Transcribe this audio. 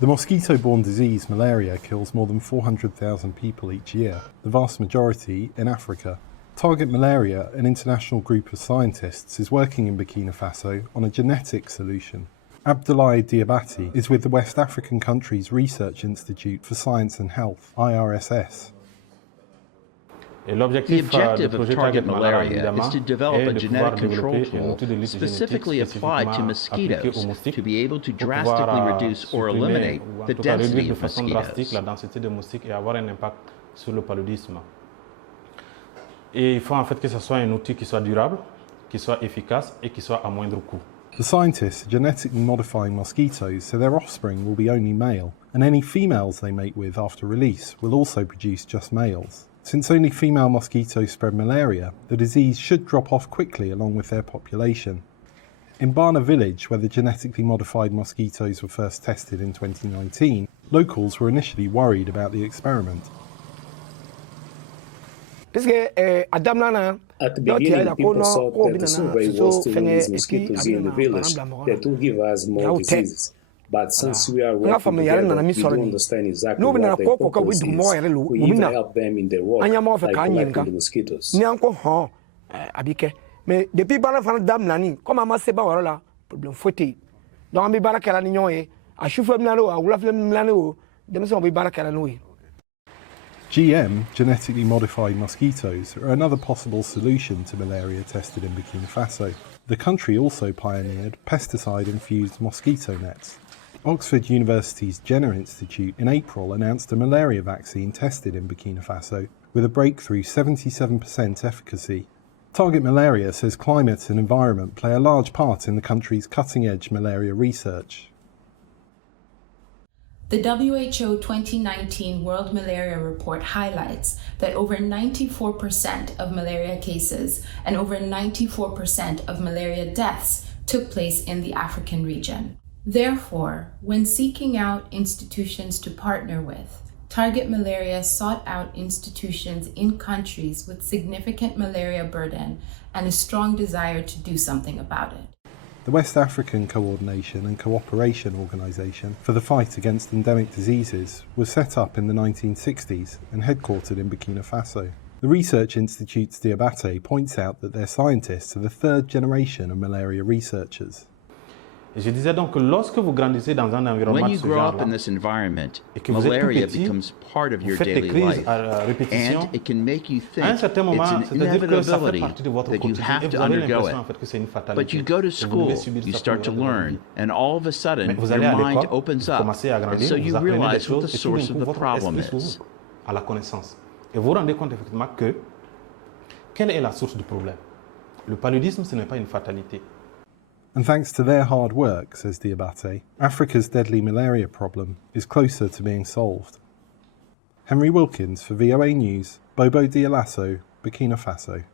The mosquito-borne disease malaria kills more than 400,000 people each year, the vast majority in Africa. Target Malaria, an international group of scientists, is working in Burkina Faso on a genetic solution. Abdoulaye Diabate is with the West African Countries Research Institute for Science and Health, IRSS. The objective of Target Malaria is to develop a genetic control tool specifically applied to mosquitoes to be able to drastically reduce or eliminate the density of mosquitoes. Et il faut en fait que ce soit un outil qui soit durable, qui soit efficace et qui soit à moindre coût. The scientists are genetically modifying mosquitoes so their offspring will be only male, and any females they mate with after release will also produce just males. Since only female mosquitoes spread malaria, the disease should drop off quickly along with their population. In Bana village, where the genetically modified mosquitoes were first tested in 2019, locals were initially worried about the experiment. At the beginning, people thought that the survey was to release mosquitoes in the village that will give us more diseases. But since we are working together, we do understand exactly what their purpose is. We even help them in their work, like collecting the mosquitoes. Mais depuis bana fana dam nani comme ama seba wala la problem foti donc ambi baraka la nyon e a choufa mnalo a wula flem mnalo dem so ambi baraka la noy. GM, genetically modified mosquitoes, are another possible solution to malaria tested in Burkina Faso. The country also pioneered pesticide-infused mosquito nets. Oxford University's Jenner Institute in April announced a malaria vaccine tested in Burkina Faso with a breakthrough 77% efficacy. Target Malaria says climate and environment play a large part in the country's cutting-edge malaria research. The WHO 2019 World Malaria Report highlights that over 94% of malaria cases and over 94% of malaria deaths took place in the African region. Therefore, when seeking out institutions to partner with, Target Malaria sought out institutions in countries with significant malaria burden and a strong desire to do something about it. The West African Coordination and Cooperation Organisation for the Fight Against Endemic Diseases was set up in the 1960s and headquartered in Burkina Faso. The research institute's Diabate points out that their scientists are the third generation of malaria researchers. Je disais donc que lorsque vous grandissez dans un environnement When you grow up in this environment, malaria becomes part of your daily life, and it can make you think it's an inevitability that you have to undergo it. But you go to school, you start to learn, and all of a sudden your mind opens up, and so you realize what the source of the problem is. Et vous vous rendez compte effectivement que quelle est la source du problème? Le paludisme, ce n'est pas une fatalité. And thanks to their hard work, says Diabate, Africa's deadly malaria problem is closer to being solved. Henry Wilkins for VOA News, Bobo Dioulasso, Burkina Faso.